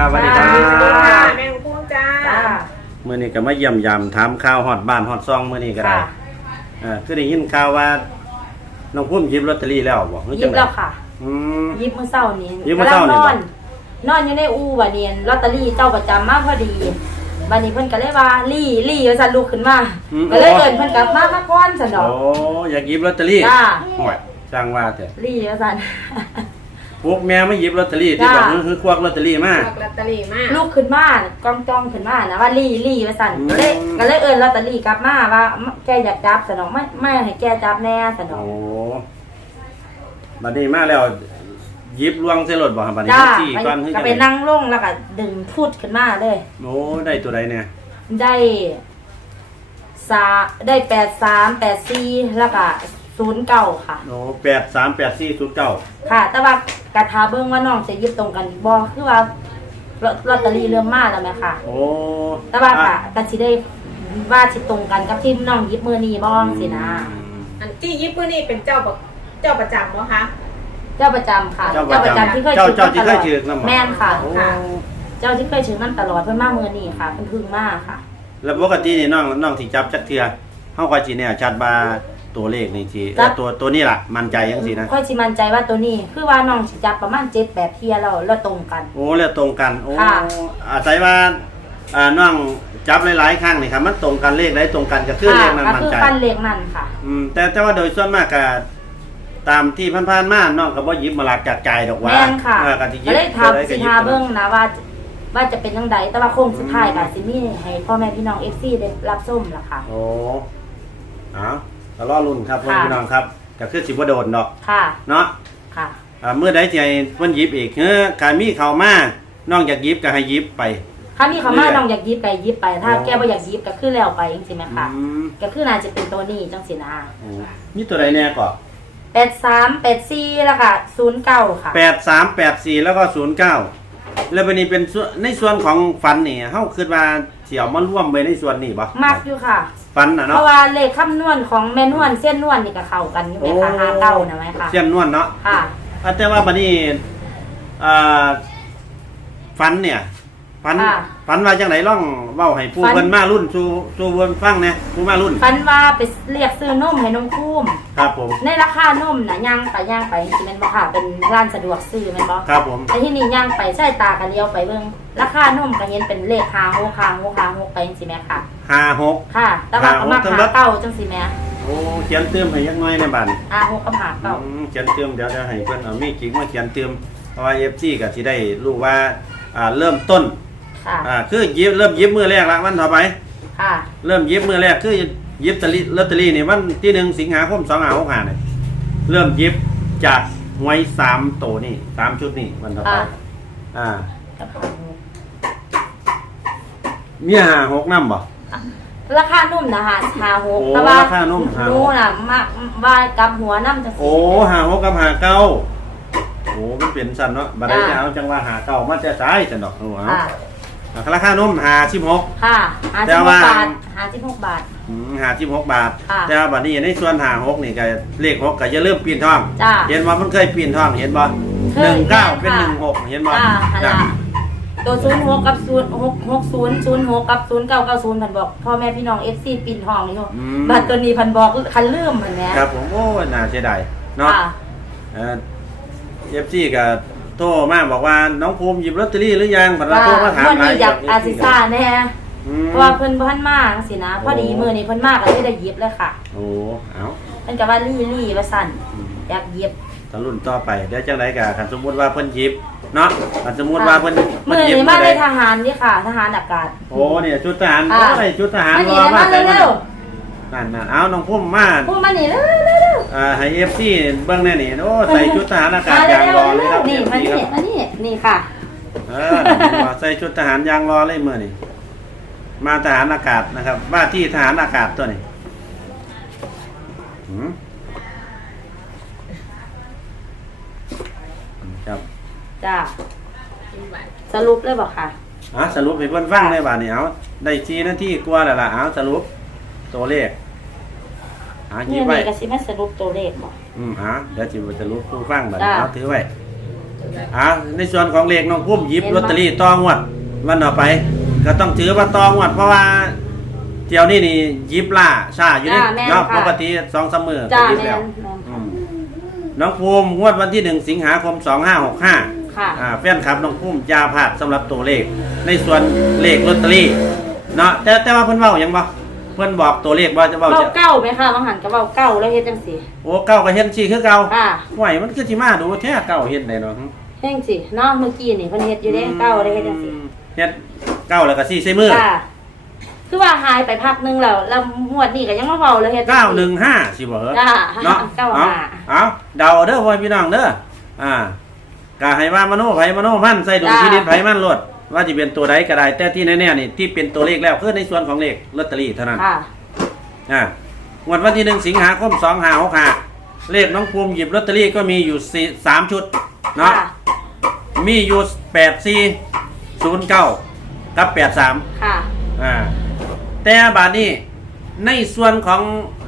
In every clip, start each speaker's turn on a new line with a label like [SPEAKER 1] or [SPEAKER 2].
[SPEAKER 1] ครับสวัสดีครั
[SPEAKER 2] สวัสดีค่ะ
[SPEAKER 1] บ
[SPEAKER 2] แม่งพุ่งจ้า
[SPEAKER 3] จ้า
[SPEAKER 1] มื้อนี้ก็มาเยี่ยมยามถามข่าวฮอดบ้านฮอดซองมื้อนี้ก็ได้
[SPEAKER 3] ค่ะ
[SPEAKER 1] เออคือได้ยินข่าวว่าน้องพุ่มหยิบลอตเตอรี่แล้วบ่คือ
[SPEAKER 3] ยิ
[SPEAKER 1] จั
[SPEAKER 3] บ
[SPEAKER 1] งได๋
[SPEAKER 3] แล้วค่ะ
[SPEAKER 1] อืม
[SPEAKER 3] ยิบเมื่อเช้านี้
[SPEAKER 1] ยิบมื้อเช้านี่
[SPEAKER 3] กำ
[SPEAKER 1] บ่
[SPEAKER 3] ลังนอน นอนอยู่ในอู่บัดนี้ลอตเตอรี่เจ้าประจำมาพอดีบัดนี้เพิ่นก็เลยว่าลี่ลี่ว่าซั่นลุกขึ้นมาก็เลยเอิ้นเพิ่นกลับมามาก่อนซั่นดอก
[SPEAKER 1] โอ้อยากหยิบลอตเตอรี่
[SPEAKER 3] จ้า
[SPEAKER 1] โอ้ยสร้างว่าแต่
[SPEAKER 3] ลี่ว่าซั่น
[SPEAKER 1] พวกแม่มาหยิบลอตเตอรี่ที่
[SPEAKER 3] จ้า
[SPEAKER 1] บอกคือควักลอตเตอรี่มา
[SPEAKER 2] ออกลอตเตอรี่มาก
[SPEAKER 3] ลุกขึ้นมากองจ้องขึ้นมานะว่าลี่ลี่ว่าซั่น
[SPEAKER 1] อืม
[SPEAKER 3] ก็เลยก็เลยเอิ้นลอตเตอรี่กลับมาว่าแกอยากจับซั่นดอกไม่ไม่ให้แกจับแน่ซั่นดอก
[SPEAKER 1] โอ้บัดนี้มาแล้วหยิบลวงใส่รถบ่ครับบัดนี้
[SPEAKER 3] จ้า
[SPEAKER 1] จี้
[SPEAKER 3] ไป
[SPEAKER 1] ก่อนคือ
[SPEAKER 3] ก็
[SPEAKER 1] จัง
[SPEAKER 3] ไป
[SPEAKER 1] ได๋
[SPEAKER 3] นั่งลงแล้วก็ดึงพูดขึ้นมาเลย
[SPEAKER 1] โอ้ได้ตัวใดเนี่ย
[SPEAKER 3] ได้สาได้แปดสามแปดสี่แล้วก็ ศูนย์เก้าค่ะ
[SPEAKER 1] โอ้838409
[SPEAKER 3] ค่ะ แต่ว่ากระทาเบิ้งว่าน้องจะหยิบตรงกันบอคือว่าลอตลอตเตอรี่เริ่มมาแล้วไหมค่ะ
[SPEAKER 1] โอ้
[SPEAKER 3] แต่ว่า
[SPEAKER 1] อ่
[SPEAKER 3] ค่ะกันสิได้ว่าสิตรงกันกับที่น้องหยิบมือนีบ้องสินะ
[SPEAKER 2] อันที่ยิปมือนี่เป็นเจ้าประเจ้าประจำเหรอคะ
[SPEAKER 3] เจ้าประจำค่ะ
[SPEAKER 1] เจ้าประจำ
[SPEAKER 3] ที่เคย
[SPEAKER 1] เจ้า
[SPEAKER 3] ถือ
[SPEAKER 1] เจ้าที่เคย
[SPEAKER 3] ตลอด
[SPEAKER 1] ถือนำบ่
[SPEAKER 3] แม่นค่ะ
[SPEAKER 1] โอ้
[SPEAKER 2] ค่ะ
[SPEAKER 3] เจ้าที่เคยถือมันตลอดเพิ่นมามือนีค่ะเพิ่นพึ่งมากค่ะ
[SPEAKER 1] แล้วปกตินี่น้องน้องที่จับจักเทื่อเฮาก็สิแน่ชัดว่า ตัวเลขนี่สิ
[SPEAKER 3] จับ
[SPEAKER 1] ตัวตัวนี้ล่ะ มั่นใจจังซี่นะ
[SPEAKER 3] ค่อยสิมั่นใจว่าตัวนี้ คือว่าน้องสิจับประมาณเจ็ดแปดเทียแล้วแล้วตรงกัน
[SPEAKER 1] โอ้แล้วตรงกัน โอ้
[SPEAKER 3] ค่ะ
[SPEAKER 1] อาศัยว่าอ่าน้องจับหลายๆครั้งนี่ครับมันตรงกันเลขได้ตรงกันก็คือเลขนั้น
[SPEAKER 3] ก็
[SPEAKER 1] มั่น
[SPEAKER 3] คือ
[SPEAKER 1] ใจ
[SPEAKER 3] ฟันเลขนั่นค่ะ
[SPEAKER 1] อืมแต่แต่ว่าโดยส่วนมากก็ตามที่ผ่านๆมาน้องก็บ่หยิบมาหลักจากใจดอกว่า
[SPEAKER 3] แม่นค่ะ
[SPEAKER 1] เออก็สิหยิ
[SPEAKER 3] ก็
[SPEAKER 1] บ
[SPEAKER 3] เลย
[SPEAKER 1] ตัวใด
[SPEAKER 3] ทำ
[SPEAKER 1] ก็
[SPEAKER 3] สิ
[SPEAKER 1] หยิบ
[SPEAKER 3] ทา
[SPEAKER 1] ตัว
[SPEAKER 3] เบิ้
[SPEAKER 1] นั้น
[SPEAKER 3] งนะว่า ว่าจะเป็นยังไงแต่ว่าโค้งสุดท้ายกับสิมีให้พ่อแม่พี่น้องเอฟซีได้รับส้มล่ะค่ะ
[SPEAKER 1] โอ้เอา ก็รอลุ้นครับ
[SPEAKER 3] ค่ะ
[SPEAKER 1] พี่น้องครับก็คือสิบ่โดนดอก
[SPEAKER 3] ค่ะ
[SPEAKER 1] เนาะ
[SPEAKER 3] ค่ะ
[SPEAKER 1] อ่าเมื่อใดที่ให้เพิ่นหยิบอีกเออขามีเข้ามาน้องอยากหยิบก็ให้หยิบไป
[SPEAKER 3] ถ้ามีคำว่า
[SPEAKER 1] เรื่อยๆ
[SPEAKER 3] น้องอยากยิบไปยิบไป ถ้า
[SPEAKER 1] โอ้
[SPEAKER 3] แกบ่อยากยิบก็คือแล้วไปจริงๆไหมคะ
[SPEAKER 1] อืม
[SPEAKER 3] ก็คือน่าจะเป็นตัวนี้จังสินะ
[SPEAKER 1] โอ้มีตัวใดแน่ก่อ
[SPEAKER 3] แปดสามแปดสี่แล้วค่ะศูนย์เก้าค่ะ
[SPEAKER 1] 8384แล้วก็09แล้วบัดนี้เป็นส่วนในส่วนของฟันนี่เฮาคิดว่าสิเอามาร่วมไว้ในส่วนนี้บ่
[SPEAKER 3] มากอยู่ค่ะ
[SPEAKER 1] ฟันน่ะ
[SPEAKER 3] เพ
[SPEAKER 1] เนาะ
[SPEAKER 3] ราะว่าเลขคำนวณของแม่นวลเส้นนวลนี่ก็เข้ากันอยู่ไหมคะห้าเก้านะไหมคะ
[SPEAKER 1] เสียนนวลเนาะ
[SPEAKER 3] ค่ะ
[SPEAKER 1] อะแต่ว่าบัดนี้อ่าฟันเนี่ย ฟัน
[SPEAKER 3] ค่ะ
[SPEAKER 1] ฟันว่าจังไดลองเว้าให้ผู้
[SPEAKER 3] ฟัน
[SPEAKER 1] เพิ่นมารุ่นสู่สู่เพิ่นฟังแหน่ผู้มารุ่น
[SPEAKER 3] ฟันว่าไปเรียกซื้อนมให้น้องคุ้ม
[SPEAKER 1] ครับผม
[SPEAKER 3] ในราคานมนะย่างไปย่างไปสิแม่นบ่ค่ะเป็นร้านสะดวกซื้อแม่นบ่
[SPEAKER 1] ครับผม
[SPEAKER 3] แต่ที่นี่ย่างไปใช้ตากันเลี้ยวไปเบิ่งราคานมก็เห็นเป็นเลขหาโหคาโหคาโหไปจังซี่แม่ค่ะ
[SPEAKER 1] 56
[SPEAKER 3] ค่ะ แต่ว่าก็มา
[SPEAKER 1] หาโหทั้ง
[SPEAKER 3] หา
[SPEAKER 1] เบิด
[SPEAKER 3] เก้าจังซี่แม่
[SPEAKER 1] โอ้เขียนเติมให้ยังน้อยในบัดนี้
[SPEAKER 3] หาโหกับหาเก้า
[SPEAKER 1] อืมเขียนเติมเดี๋ยวจะให้เพื่อนเอามีดจริงมาเขียนเติมเพราะว่าเอฟซีก็สิได้รู้ว่าอ่าเริ่มต้น
[SPEAKER 3] ค่ะ
[SPEAKER 1] อ่าคือยิบเริ่มยิบมือแรกละวันต่อไป
[SPEAKER 3] ค่ะ
[SPEAKER 1] เริ่มยิบมือแรกคือยิบตะลิลอตเตอรี่นี่วันที่หนึ่งสิงหาคมสองห้าหกห้าเนี่ยเริ่มยิบจากหวยสามโตวนี่สามชุดนี่วันต่อไป
[SPEAKER 3] อ่า
[SPEAKER 1] อ่า
[SPEAKER 3] กับหาโห
[SPEAKER 1] มีห้าหกน้ำบ่
[SPEAKER 3] ราคานมนะหาหาโห
[SPEAKER 1] โอ้
[SPEAKER 3] แต่ว่า
[SPEAKER 1] ราคานมหาโห
[SPEAKER 3] หนูน่ะมาว่ากับหัวน้ำจังซี่
[SPEAKER 1] โอ้ห้าหกกับห้าเก้าโอ้มันเป็นสันเนาะบัดนี้จะเอาจังว่าหาเก้ามันจะสายจันดอกเอาเอา
[SPEAKER 3] ค่ะ
[SPEAKER 1] อ่า ราคานมหาสิบหก
[SPEAKER 3] ค่ะหา
[SPEAKER 1] แต่
[SPEAKER 3] สิบห
[SPEAKER 1] ว่า
[SPEAKER 3] กบาทหาสิบหกบาท
[SPEAKER 1] หาสิบหกบาท
[SPEAKER 3] ค่ะ
[SPEAKER 1] แต่ว่าบัดนี้ในส่วนหาหกนี่ก็เลขหกก็จะเริ่าลืมปีนท่อง
[SPEAKER 3] จ้า
[SPEAKER 1] เห็นว่ามันเคยปีนท่องเห็นบ่
[SPEAKER 3] เค
[SPEAKER 1] ห
[SPEAKER 3] ย
[SPEAKER 1] นึ่งเก้า
[SPEAKER 3] เคย
[SPEAKER 1] เป็น
[SPEAKER 3] ค่ะ
[SPEAKER 1] หนึ่งหกเห็นบ่
[SPEAKER 3] อ่าหัน
[SPEAKER 1] จ้ะ
[SPEAKER 3] ละตัวศูนย์หกกับศูนย์หกหกศูนย์ศูนย์หกกับศูนย์เก้าเก้าศูนย์พันบอกพ่อแม่พี่น้องเอฟซีปินทองนี่อยู่
[SPEAKER 1] อืม
[SPEAKER 3] บัตรตัวนี้พันบอกคันลืมเหมือนแหม่
[SPEAKER 1] ครับผมโอ้ยน่าเสียดายเนาะ
[SPEAKER 3] ค่ะ
[SPEAKER 1] เอ่อฟซีก็ โทรมาบอกว่าน้องภูมิหยิบลอตเตอรี่หรือยังบัดว่า
[SPEAKER 3] ว่า
[SPEAKER 1] โทรมาถาม
[SPEAKER 3] วัน
[SPEAKER 1] หลาย
[SPEAKER 3] นี้อยากอาซิซ่าแน่
[SPEAKER 1] อืม
[SPEAKER 3] เพราะว่าเพิ่นเพิ่นมากสินะ พอดีมือนี้เพิ่นมากก็เลยได้หยิบเลยค่ะ
[SPEAKER 1] โอ้เอา
[SPEAKER 3] เพิ่นก็ว่าลี่ลี่ว่าสั่น
[SPEAKER 1] อืม
[SPEAKER 3] อยากหยิบ
[SPEAKER 1] ตะรุ่นต่อไปเดี๋ยวจังไดก็คันสมมุติว่าเพิ่นหยิบเนาะคันสมมุติว่าเพิ่น
[SPEAKER 3] มื
[SPEAKER 1] เพิ่น
[SPEAKER 3] อ
[SPEAKER 1] หยิบ
[SPEAKER 3] นี้
[SPEAKER 1] เมื่
[SPEAKER 3] มา
[SPEAKER 1] อใด
[SPEAKER 3] ได้ทหารนี่ค่ะ ทหารอากาศ
[SPEAKER 1] โอ้เนี่ยชุดทหาร
[SPEAKER 3] อ่า
[SPEAKER 1] โอ้ยชุดทหาร
[SPEAKER 3] มา
[SPEAKER 1] ร
[SPEAKER 3] นี่
[SPEAKER 1] อ
[SPEAKER 3] มา
[SPEAKER 1] มาแต่
[SPEAKER 3] เร็ว
[SPEAKER 1] นั่นนั่นเอาน้องพุ่มมา
[SPEAKER 3] ๆพูดมานี่เร็วๆ
[SPEAKER 1] อ่าให้เอฟซีเบื้องแน่นี่โอ้ใส่ชุดทหารอากาศ
[SPEAKER 3] ม
[SPEAKER 1] ยางรอเลยครับ
[SPEAKER 3] นี่
[SPEAKER 1] เอฟ
[SPEAKER 3] มา
[SPEAKER 1] ซี
[SPEAKER 3] นี่
[SPEAKER 1] ครับ
[SPEAKER 3] มานี่นี่ค่ะ
[SPEAKER 1] เออว่าใส่ชุดทหารยางรอเลยเมื่อนี่มาทหารอากาศนะครับ ว่าที่ทหารอากาศตัวนี้หืมครับ
[SPEAKER 3] จ้าสรุปเลยบอกค่ะ
[SPEAKER 1] อะสรุปให้เพื่อนฟังเลยว่านี่เอาได้ทีนาทีกลัวาแล้วล่ะเอาสรุป ตัวเลขอะหยิ
[SPEAKER 3] นี่
[SPEAKER 1] บไว้
[SPEAKER 3] นี่ก็สิมาสรุปตัวเลขบอก
[SPEAKER 1] อืมอะเดี๋ยวจิบสรุปผู้ฟังบัด
[SPEAKER 3] จ้า
[SPEAKER 1] เอาถือไว้อ่าในส่วนของเลขน้องพุ่มหยิบลอตเตอรี่ตองวดวันต่อไป ก็ต้องถือว่าตองวด เพราะว่าเที่ยวนี้นี่หยิบล่าช้าอยู่นี่
[SPEAKER 3] จ้าแม่น
[SPEAKER 1] เนาะ
[SPEAKER 3] ค่ะ
[SPEAKER 1] ปกติสองสามมือก็
[SPEAKER 3] จ้า
[SPEAKER 1] หยิบ
[SPEAKER 3] แม่
[SPEAKER 1] แล้ว
[SPEAKER 3] นแม่น
[SPEAKER 1] อืมน้องภูมิงวดวันที่หนึ่งสิงหาคมสองห้าหกห้า
[SPEAKER 3] ค่ะ
[SPEAKER 1] อ่าแฟนคลับน้องพุ่มอยาพลาดสำหรับตัวเลข ในส่วนเลขลอตเตอรี่เนาะแต่แต่ว่าเพิ่นเว้าหยังบ่เพิ่นบอกตัวเลขว่าจะเว้า
[SPEAKER 3] เบา
[SPEAKER 1] จะ
[SPEAKER 3] เก้าไหมคะบางหันก็เบาเก้าแล้วเฮ็ดจังสิ
[SPEAKER 1] โอ้เก้าก็เฮ็ดสิคือเก่า
[SPEAKER 3] ค่ะ
[SPEAKER 1] ห่วยมันคือสิมาดูแท้เก้าเฮ็ดได้เนาะ
[SPEAKER 3] เฮ็ดจังสิเนาะเมื่อกี้นี่เพิ่นเฮ็ดอยู่เด้เก้าได้เฮ็ดจังสิ
[SPEAKER 1] อืมเฮ็ดเก้าแล้วก็สี่ใส่มือ
[SPEAKER 3] ค่ะคือว่าหายไปพักหนึงแล้วแล้วหวดนี่ก็ยังมาเว้าเลยเฮ็ดจังสิ
[SPEAKER 1] เก้าหนึ่งห้าสิบ่เหรอ
[SPEAKER 3] จ้า
[SPEAKER 1] เนาะ
[SPEAKER 3] เก้า
[SPEAKER 1] เอา
[SPEAKER 3] ห้า
[SPEAKER 1] เอาเดาเด้อพ่อพี่น้องเด้ออ่าก็ให้ว่ามโนไผมโนพันใส่ดุลพินิจไผมันโลด ว่าสิเป็นตัวใดก็ได้แต่ที่แน่ๆนี่ที่เป็นตัวเลขแล้วคือในส่วนของเลขลอตเตอรี่เท่านั้น
[SPEAKER 3] ค่ะ
[SPEAKER 1] อ่าวันวันที่หนึ่งสิงหาคมสองหาหกหาเลขน้องภูมิหยิบลอตเตอรี่ก็มีอยู่สี่สามชุดเนาะ
[SPEAKER 3] ค่ะ
[SPEAKER 1] มีอยู่แปดสี่ศูนย์เก้ากับแปดสาม
[SPEAKER 3] ค่ะ
[SPEAKER 1] อ่าแต่บาทนี้ในส่วนของ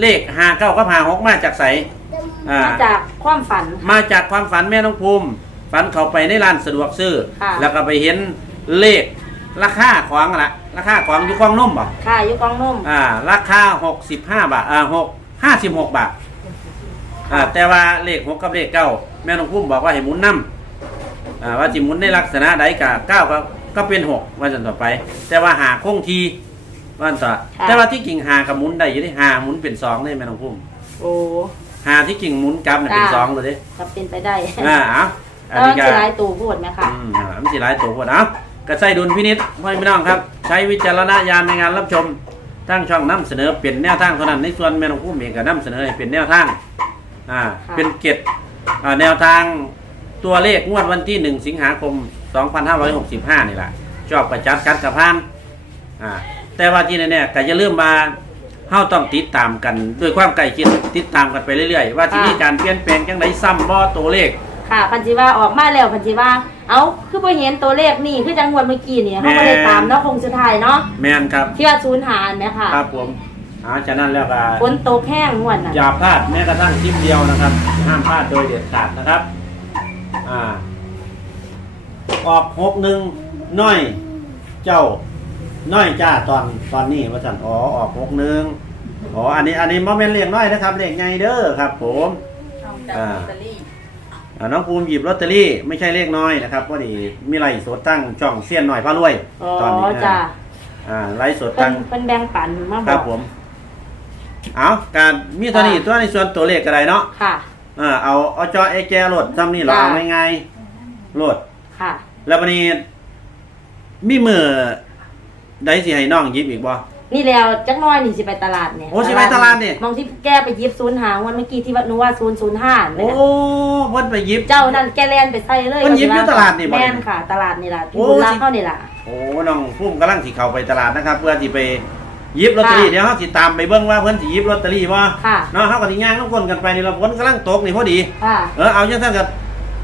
[SPEAKER 1] เลขหาเก้ากับหาหกมาจากไสอ่า
[SPEAKER 3] มาจากความฝัน
[SPEAKER 1] มาจากความฝันแม่น้องภูมิ ฝันเขาไปในร้านสะดวกซื้อ
[SPEAKER 3] ค่ะ
[SPEAKER 1] แล้วก็ไปเห็น เลขราคาของละราคาของอยู่กองนุ่มบ่
[SPEAKER 3] ค่ะอยู่กองนุ่ม
[SPEAKER 1] อ่า ราคา65บาทอ่า6 56บาทอ่าแต่ว่าเลข6กับเลข9แม่น้องพุ่มบอกว่าให้หมุนนำอ่าว่าจิหมุนในลักษณะใดกับ9ก็ก็เป็น6ว่าจันต่อไป แต่ว่าหาคงทีว่าจันต่อ
[SPEAKER 3] ค่ะ
[SPEAKER 1] แต่ว่าที่กิ่งหากับหมุนได้อยู่ที่หาหมุนเป็น2ได้แม่น้องพุ่ม
[SPEAKER 3] โอ้
[SPEAKER 1] หาที่กิ่งหมุนกลับเนี่ยเป็น
[SPEAKER 3] จ้า
[SPEAKER 1] 2เลยเด้
[SPEAKER 3] ก็เป็นไปได้
[SPEAKER 1] อ่าเอาอัน
[SPEAKER 3] แล้ว
[SPEAKER 1] นี้ก็
[SPEAKER 3] สิหลายตู่พูดไหมคะ
[SPEAKER 1] อืมอ่ามันสิหลายตัวพวดเอา กระใส่ดุลพินิษพ่อพี่น้องครับ ใช้วิจารณญาณในงานรับชมทั้งช่องนำเสนอเป็นแนวทางเท่านั้นในส่วนแม่น้องผู้เองก็นำเสนอให้เป็นแนวทางอ่า
[SPEAKER 3] ค่ะ
[SPEAKER 1] เป็นเกตอ่าแนวทางตัวเลขงวดวันที่ 1 สิงหาคม 2565 นี่แหละชอบประจัดกัดกระพานอ่าแต่ว่าที่แน่ๆก็อย่าลืมมาเฮาต้องติดตามกันด้วยความใกล้ชิดติดตามกันไปเรื่อยๆ ว่าที่มีการเปลี่ยนแปลงจังไดซ้ำบ่ตัวเลข
[SPEAKER 3] ค่ะพันธิว่าออกมาแล้วพันธิว่า เอ้าคือพอเห็นตัวเลขนี่คือจังหวัดเมื่อกี้นี่เขาไม่ได้ตามเนาะคงสุดท้ายเนาะ
[SPEAKER 1] แม่นครับ
[SPEAKER 3] ที่ว่าศูนย์หารไหมค่ะ
[SPEAKER 1] ครับผมอาฉะนั้นแล้วก็
[SPEAKER 3] ฝนตกแห้งงวดน่ะ
[SPEAKER 1] อย่าพลาดแม้กระทั่งคลิปเดียวนะครับ ห้ามพลาดโดยเด็ดขาดนะครับ อ่า ออกหกหนึ่งน้อย เจ้าน้อยจ้าตอนตอนนี้ว่าสันอ๋อออกหกหนึ่งอ๋ออันนี้ อันนี้มอมเมนเลขน้อยนะครับเลขไงเด้อครับ ผมอ่าอ่าน้องภูมิหยิบลอตเตอรี่ไม่ใช่เลขน้อยนะครับพอดีมีไลฟ์สดตั้งช่องเสี้ยนหน่อยพระรวย
[SPEAKER 3] อ๋อ
[SPEAKER 1] ตอนนี้
[SPEAKER 3] จ้า
[SPEAKER 1] อ่าไลฟ์สด
[SPEAKER 3] เป็
[SPEAKER 1] ตั้
[SPEAKER 3] น
[SPEAKER 1] ง
[SPEAKER 3] เป็นแบ่งปันมา
[SPEAKER 1] ครับ
[SPEAKER 3] อบก
[SPEAKER 1] ผม เอาการมีเท่านี้
[SPEAKER 3] ค่ะ
[SPEAKER 1] ตัวในส่วนตัวเลขก็ได้เนาะ
[SPEAKER 3] ค่ะ
[SPEAKER 1] เออเอาเอาจอเอแจโหลดทำนี่เรา
[SPEAKER 3] ค่ะ
[SPEAKER 1] เอาง่ายๆโหลด
[SPEAKER 3] ค่ะ
[SPEAKER 1] แล้ววันนี้มีมือได้สิให้น้องหยิบอีกบ่
[SPEAKER 3] นี่แล้วจักหน้อยนี่สิไปตลาดเนี่ย
[SPEAKER 1] โอ้สิไปตลาดนี่
[SPEAKER 3] มองที่แกไปยิบศูนย์หางวันเมื่อกี้ที่ว่าหนูว่าศูนย์ศูนย์ห้า
[SPEAKER 1] โอ้เพิ่นไปหยิบ
[SPEAKER 3] เจ้านั่นแกแลนไปใส่เลย
[SPEAKER 1] มันยิบอยู่ตลาดนี่บ่
[SPEAKER 3] แม่นค่ะ ตลาดนี่ล่ะ
[SPEAKER 1] โอ้
[SPEAKER 3] ที่บุญรักเข้านี่ล่ะ
[SPEAKER 1] โอ้น้องพุ่มกำลังสิเข้าไปตลาดนะครับ เพื่อสิไปหยิบลอตเตอรี่
[SPEAKER 3] ค่ะ
[SPEAKER 1] เดี๋ยวเฮาสิตามไปเบิ่งว่าเพิ่นสิหยิบลอตเตอรี่บ่
[SPEAKER 3] ค่ะ
[SPEAKER 1] เนาะเฮาก็สิย่างน้ำคนกันไปนี่เราฝนกำลังตกนี่พอดี
[SPEAKER 3] ค่ะ
[SPEAKER 1] เออเอาจังซั่นก็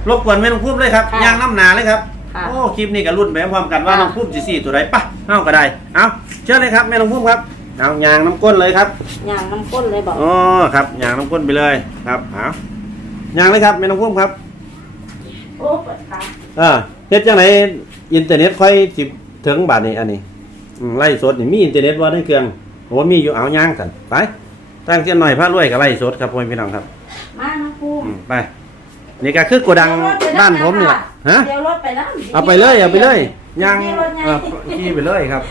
[SPEAKER 1] รบกวนแม่น้องพุ่มเลยครับ
[SPEAKER 3] ค่ะ
[SPEAKER 1] ย่างน้ำหนาเลยครับ
[SPEAKER 3] ค่ะ
[SPEAKER 1] โอ้คลิปนี้ก็รุ่นไปพร้อมกันว่า
[SPEAKER 3] ค่ะ
[SPEAKER 1] น้องพุ่มสิสี่ตัวใดปะเอาก็ได้เอาเชิญเลยครับแม่น้องพุ่มครับเอายางน้ำก้นเลยครับ
[SPEAKER 3] อย่างน้ำข้นเลยบอก
[SPEAKER 1] อ๋อครับยางน้ำก้นไปเลยครับเอายางเลยครับแม่น้องพุ่มครับ
[SPEAKER 3] โอ้เปิดค่ะ
[SPEAKER 1] อ่าเฮ็ดจังไหนอินเทอร์เน็ตค่อยสิถึงบาทนี้อันนี้อืมไล่สดนี่มีอินเทอร์เน็ตว่าในเครื่องโอ้มีอยู่เอายางกันไปตั้งเสียนหน่อยพระรวยกับไล่สดครับพ่อพี่น้องครับ
[SPEAKER 3] มาน้องภูมิ
[SPEAKER 1] อืมไปนี่ก็คือโกดังบ้านผมนี่แหละ ฮะ
[SPEAKER 3] เดี๋ยวรถไปนะ
[SPEAKER 1] เอาไปเลยเอาไปเลยยาง
[SPEAKER 3] ขี่รถไง
[SPEAKER 1] เอ่อขี่ไปเลยครับ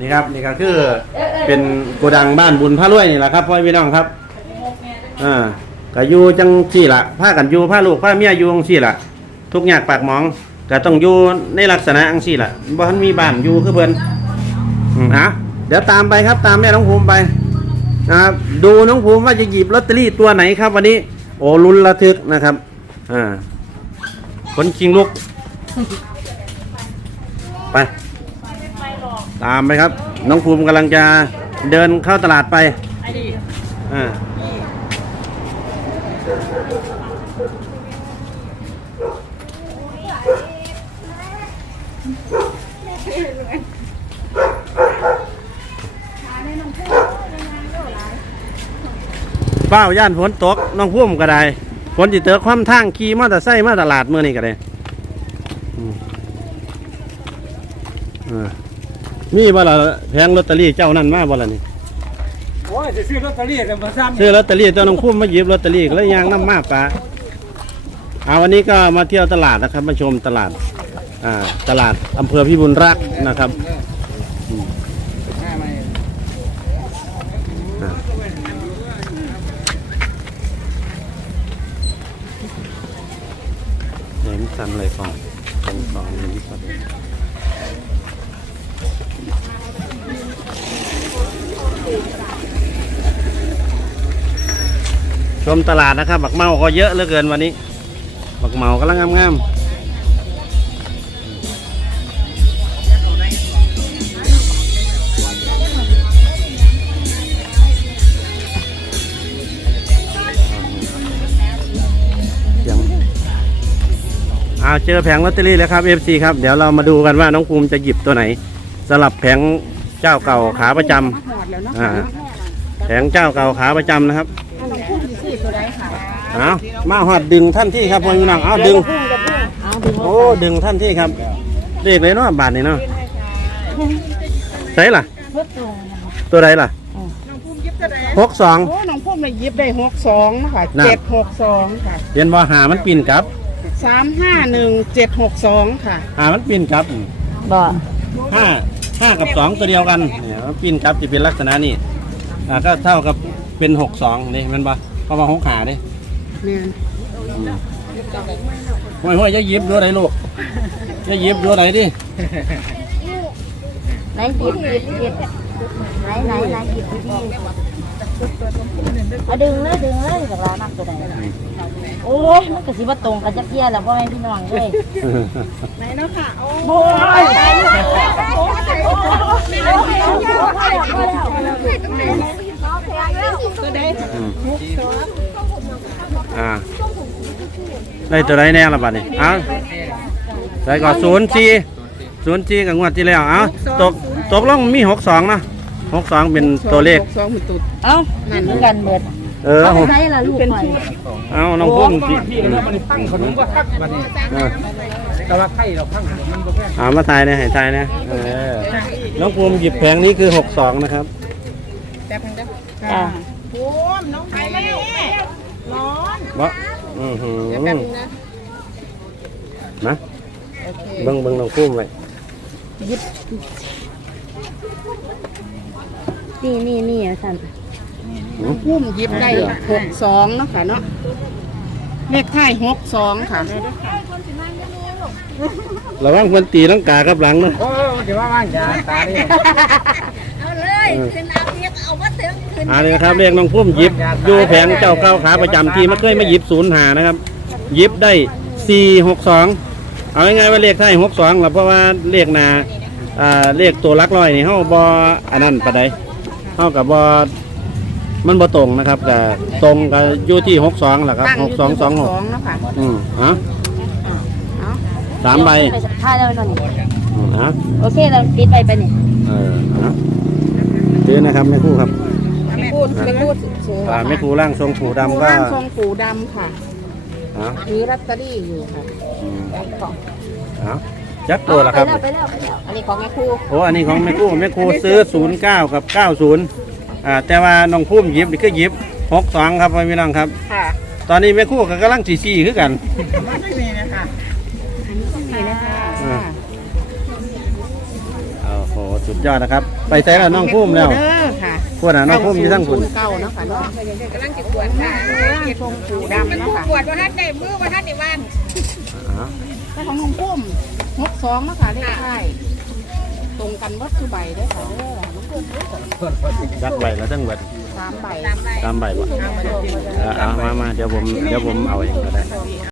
[SPEAKER 1] นี่ครับนี่ก็คือ
[SPEAKER 3] ออออ
[SPEAKER 1] เป็นโกดังบ้านบุญพระรวยนี่แหละครับพ่อพี่น้องครับอ่าก็อยู่จังสี่ละพากันอยู่พาลูกพาเมียอยู่จังสี่ละทุกอย่างปากหมองก็ต้องอยู่ในลักษณะจังสี่ละบ่ทันมีบ้านอยู่คือเพิ่นอืมอะเดี๋ยวตามไปครับตามแม่น้องภูมิไปนะครับดูน้องภูมิว่าจะหยิบลอตเตอรี่ตัวไหนครับ วันนี้ โอ้ลุ้นระทึกนะครับอ่า คนคิงลุกไป ตามไปครับ น้องภูมิกำลังจะเดินเข้าตลาดไปอ่าเป้าย่านฝนตกน้องพุ่มก็ได้ ฝนจิเตอความทางขี่มอเตอร์ไซค์มาตลาดเมื่อนี้ก็ได้อืมอ่ามีบ่ล่ะแพงลอตเตอรี่เจ้านั่นมาบ่ล่ะนี่
[SPEAKER 4] โอ้ยจะซื้อลอตเตอรี่กันมาซ้ำ
[SPEAKER 1] ซื้อลอตเตอรี่เจ้าน้องคุ้มมาหยิบลอตเตอรี่ก็เลยยางน้ำมาปะเอาวันนี้ก็มาเที่ยวตลาดนะครับ มาชมตลาด อ่า ตลาดอำเภอพิบูลรักษ์นะครับอืมอ่า สันเลยก่อนตรงสองเห็ได้ชมตลาดนะครับบักเมาก็เยอะเหลือเกินวันนี้บักเมากำลังงามๆ เอาเจอแผงลอตเตอรี่แล้วครับ FC ครับ เดี๋ยวเรามาดูกันว่าน้องภูมิจะหยิบตัวไหนสลับแผงเจ้าเก่าขาประจำอ่าแผงเจ้าเก่าขาประจำนะครับเอามาหอดดึงท่านที่ครับพ่อพี่น้องเอาดึงโอ้ดึงท่านที่ครับเลขเลยเนาะบาทนี่เนาะใช่ล่ะตัวใดล่ะหกสอง
[SPEAKER 5] โอ้น้องพุ่มเลยยิบได้หกสองนะคะ
[SPEAKER 1] น่ะ
[SPEAKER 5] เจ็ดหกสองค่ะ
[SPEAKER 1] เรียนว่าหามันปีนกลับ
[SPEAKER 5] สามห้าหนึ่งเจ็ดหกสองค่ะ
[SPEAKER 1] หามันปีนกลับ
[SPEAKER 3] บ่
[SPEAKER 1] ห้าห้ากับสองตัวเดียวกันเนี่ยมันปีนกลับจะเป็นลักษณะนี้อ่าก็เท่ากับเป็นหกสองนี่แมันปะเพราะว่าหกหาเด้
[SPEAKER 5] เนี่ย
[SPEAKER 1] ห้อยห้อยจะหยิบดูไหนลูกจะหยิบดูไหนดิ
[SPEAKER 3] ไหนหยิบหยิบหยิบไหนไหนไหนหยิบดีๆ เอาดึงเลยดึงเลยจากร้านนักตัวไหนโอ้ยมันก็สิว่าตรงกันจักเที่ยแล้วพ่อแม่พี่น้องเลย
[SPEAKER 5] ไหนเนาะค่ะโอ้
[SPEAKER 3] โอ้ย
[SPEAKER 5] ตัวใด
[SPEAKER 1] อ่าได้ตัวไหนแน่ละบัดนี้เอาใส่ก่อนศูนย์สี่ศูนย์สี่กับงวดที่แล้วเอาตกตกลงมีหกสองนะ หกสองเป็นตัวเลข
[SPEAKER 5] หกสองหุ่นตุด
[SPEAKER 3] เอ้านั่นเหมือนกันเบิด
[SPEAKER 1] เออ
[SPEAKER 3] เอา
[SPEAKER 1] หก
[SPEAKER 3] ใส่ละลูกข่อย
[SPEAKER 1] เอาน้องพุ่มสิ
[SPEAKER 4] พี่แล้วมันตั้งขนมก็ทักมานี่
[SPEAKER 1] เออ
[SPEAKER 4] แต่ว่าไข่เราพังมันก็แค่
[SPEAKER 1] เอามาทายนะให้ทายนะเออน้องภูมิหยิบแผงนี้คือหกสองนะครับ
[SPEAKER 5] แป๊บนึงเด้อ
[SPEAKER 3] จ้ะ
[SPEAKER 5] ภูมิน้องไผ่แม่ร้อน
[SPEAKER 1] วะอือหือ
[SPEAKER 5] เดี๋ยวแป๊บนึงนะ
[SPEAKER 1] นะ
[SPEAKER 5] โอเค
[SPEAKER 1] เบิ้งเบิ้งน้องภูมิไว้
[SPEAKER 3] นี่นี่นี่อะสั่น
[SPEAKER 5] น้องพุ่มยิบได้หกสองเนาะค่ะเนาะเลขท้ายหกสองค่ะ
[SPEAKER 1] ระวังคนตีลังกากับหลังเนาะ
[SPEAKER 4] โอ้เดี๋ยวว่าว่างยาตาดิ
[SPEAKER 2] เอาเลยขึ้นเอาเรียกเอามาถึงขึ้น
[SPEAKER 1] เอันนี้ครับเรียกน้องภูมิหยิบอยู่แผงเจ้าเก้าขาประจำที่ไม่เคยมาหยิบศูนย์หานะครับหยิบได้สี่หกสองเอาง่ายๆว่าเลขไทายหกสองเพราะว่าเลขหนาอ่าเลขตัวหลักร้อยนี่เฮาบ่อันนั้นปานใด เฮากับ่มันบ่ตรงนะครับแต่ตรงกับอยู่ที่หกสองแหละครับ
[SPEAKER 5] ตั้งอ
[SPEAKER 1] ห
[SPEAKER 5] ยู่
[SPEAKER 1] ก
[SPEAKER 5] ที่
[SPEAKER 1] สองสองหก
[SPEAKER 5] เนาะค่ะ
[SPEAKER 1] อืมฮะ
[SPEAKER 5] เอา
[SPEAKER 1] สามใบ
[SPEAKER 3] ไปสักท่ายแล้วนอนนี่
[SPEAKER 1] อืมฮะ
[SPEAKER 3] โอเคเราปิดไปไปนี่
[SPEAKER 1] เออฮะเดี๋ยวนะครับแม่ครู่ครับ
[SPEAKER 5] ไม่พูดไม่พูดสูง
[SPEAKER 1] อ่าแม่ครู่ร่างทรงปู่ดำก็
[SPEAKER 5] ร่างทรงปู่ดำค่ะ
[SPEAKER 1] ฮะ
[SPEAKER 5] ถือลอตเตอรี่อยู่ค่ะ
[SPEAKER 1] อืม
[SPEAKER 5] กล่อง
[SPEAKER 1] ฮะ จักตัวละครับ
[SPEAKER 3] ไปแล้วไปแล้วไปแล้ว
[SPEAKER 5] อันนี้ของแม่ครู
[SPEAKER 1] โอ้อันนี้ของแม่ครู่แม่ครู่ซื้อ 09 กับ 90อ่าแต่ว่าน้องพุ่มหยิบนี่คือหยิบ62ครับพี่น้องครับ
[SPEAKER 5] ค่ะ
[SPEAKER 1] ตอนนี้แม่ครู่ก็กำลังสีสีคือกัน
[SPEAKER 5] นี่นะคะนี่นะคะ
[SPEAKER 1] อ่าโอ้โหสุดยอดนะครับ ไปใส่แล้วน้องพุ่มแล้ว
[SPEAKER 5] เด้อค่ะ
[SPEAKER 1] พวกน่ะน้องพุ่มอยู่ทั้งคุณ
[SPEAKER 5] เก้าเนาะค่ะเนาะ
[SPEAKER 2] กำลังจะกวดค่ะ
[SPEAKER 5] ร่างทรงปู่ดำ
[SPEAKER 2] มัน
[SPEAKER 5] เนาะ
[SPEAKER 2] ผู้
[SPEAKER 5] ค่ะ
[SPEAKER 2] กวดว่าท่านได้มือว่าท่านได้วัน
[SPEAKER 1] อ่า
[SPEAKER 5] แต่ของน้องพุ่ม หกสองเนาะค่ะเลขท้ายตรงกันวัดคือใบเด้อค่ะเด้อน้องพุ่มเด้อ
[SPEAKER 1] จักใบแล้วทั้งเบิด
[SPEAKER 5] สามใบ
[SPEAKER 1] ตามใบบ่
[SPEAKER 5] เอามาดู
[SPEAKER 1] เออเอามามาเดี๋ยวผมเดี๋ยวผมเอาเองก็ได้